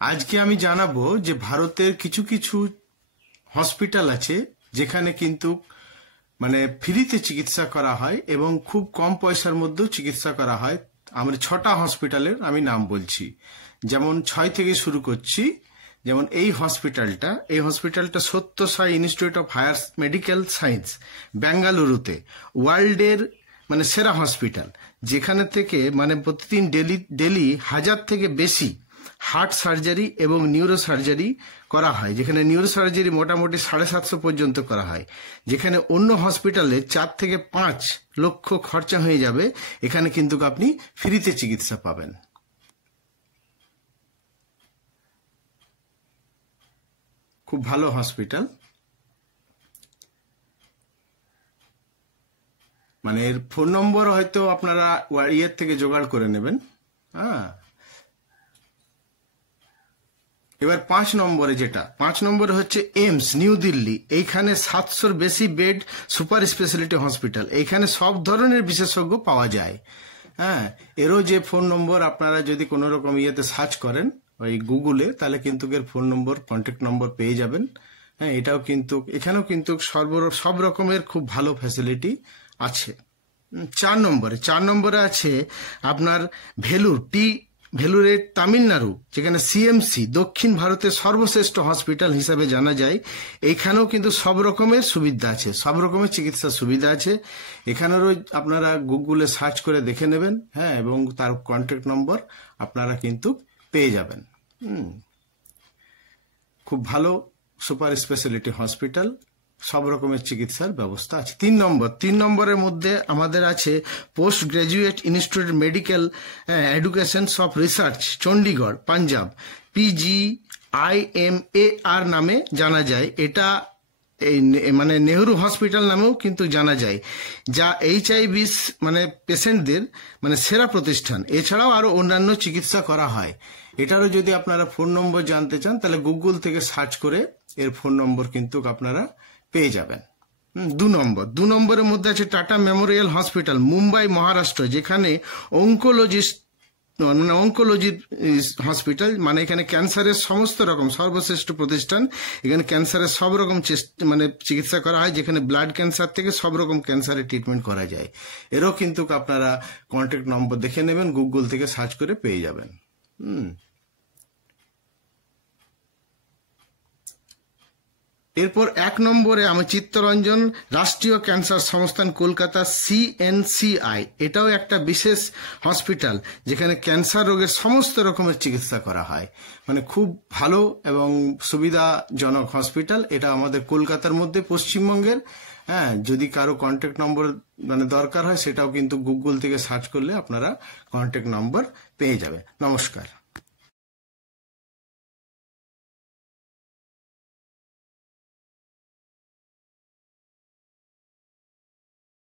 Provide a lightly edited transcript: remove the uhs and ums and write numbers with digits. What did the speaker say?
আজকে আমি জানাবো যে ভারতের কিছু কিছু হসপিটাল আছে যেখানে কিন্তু মানে ফ্রিতে চিকিৎসা করা হয় এবং খুব কম পয়সার মধ্যেও চিকিৎসা করা হয়। আমরা 6টা হসপিটালের আমি নাম বলছি, যেমন 6 থেকে শুরু করছি। যেমন এই হসপিটালটা Sathya Sai institute of higher medical science বেঙ্গালুরুতে ওয়ার্ল্ডের মানে সেরা হসপিটাল, যেখানে থেকে মানে প্রতিদিন ডেলি 1000 থেকে বেশি হার্ট সার্জারি এবং নিউরো সার্জারি করা হয়, যেখানে নিউরো সার্জারি মোটামুটি 750 পর্যন্ত করা হয়। যেখানে অন্য হসপিটালে 4 থেকে 5 লক্ষ খরচা হয়ে যাবে, এখানে কিন্তু আপনি ফ্রিতে চিকিৎসা পাবেন। খুব ভালো হসপিটাল, মানে এর ফোন নম্বর হয়তো আপনারা ইয়ের থেকে জোগাড় করে নেবেন। হ্যাঁ, এবার 5 নম্বরে হচ্ছে এইমস নিউ দিল্লি। এইখানে 700-র বেশি বেড সুপার স্পেশালিটি হসপিটাল, এইখানে সব ধরনের বিশেষজ্ঞ পাওয়া যায়। হ্যাঁ, এরও যে ফোন নম্বর আপনারা যদি কোনো রকম ইয়েতে সার্চ করেন ওই গুগলে, তাহলে কিন্তু এর ফোন নম্বর কন্ট্যাক্ট নম্বর পেয়ে যাবেন। হ্যাঁ, এখানেও কিন্তু সব রকমের খুব ভালো ফ্যাসিলিটি আছে। 4 নম্বরে আছে আপনার ভেলুরের তামিলনাড়ু, যেখানে সিএমসি দক্ষিণ ভারতের সর্বশ্রেষ্ঠ হসপিটাল হিসাবে জানা যায়। এখানেও কিন্তু সব রকমের সুবিধা আছে, সব রকমের চিকিৎসার সুবিধা আছে। এখানেরও আপনারা গুগলে সার্চ করে দেখে নেবেন। হ্যাঁ, এবং তার কন্ট্যাক্ট নম্বর আপনারা কিন্তু পেয়ে যাবেন। খুব ভালো সুপার স্পেশালিটি হসপিটাল, সব রকমের চিকিৎসার ব্যবস্থা আছে। 3 নম্বরের মধ্যে আমাদের আছে post graduate institute medical education of research Chandigarh Punjab, PGIMAR নামে জানা যায়। এটা মানে নেহরু হসপিটাল নামেও কিন্তু জানা যায়, যা HIV মানে পেশেন্টদের মানে সেরা প্রতিষ্ঠান। এছাড়াও আরো অন্যান্য চিকিৎসা করা হয়। এটারও যদি আপনারা ফোন নম্বর জানতে চান, তাহলে গুগল থেকে সার্চ করে এর ফোন নম্বর কিন্তু আপনারা পেয়ে যাবেন। 2 নম্বরের মধ্যে আছে tata Memorial hospital Mumbai Maharashtra, যেখানে অঙ্কোলজি হসপিটাল, মানে এখানে ক্যান্সারের সমস্ত রকম সর্বশ্রেষ্ঠ প্রতিষ্ঠান। এখানে ক্যান্সারের সব রকম মানে চিকিৎসা করা হয়, যেখানে ব্লাড ক্যান্সার থেকে সব রকম ক্যান্সারের ট্রিটমেন্ট করা যায়। এরও কিন্তু আপনারা কন্ট্যাক্ট নম্বর দেখে নেবেন, গুগল থেকে সার্চ করে পেয়ে যাবেন। এরপর 1 নম্বরে আমি চিত্তরঞ্জন রাষ্ট্রীয় ক্যান্সার সংস্থান কলকাতা CNCI। এটাও একটা বিশেষ হসপিটাল, যেখানে ক্যান্সার রোগের সমস্ত রকমের চিকিৎসা করা হয়। মানে খুব ভালো এবং সুবিধাজনক হসপিটাল। এটা আমাদের কলকাতার মধ্যে পশ্চিমবঙ্গের। হ্যাঁ, যদি কারো কন্ট্যাক্ট নম্বর মানে দরকার হয়, সেটাও কিন্তু গুগল থেকে সার্চ করলে আপনারা কন্ট্যাক্ট নম্বর পেয়ে যাবে। নমস্কার।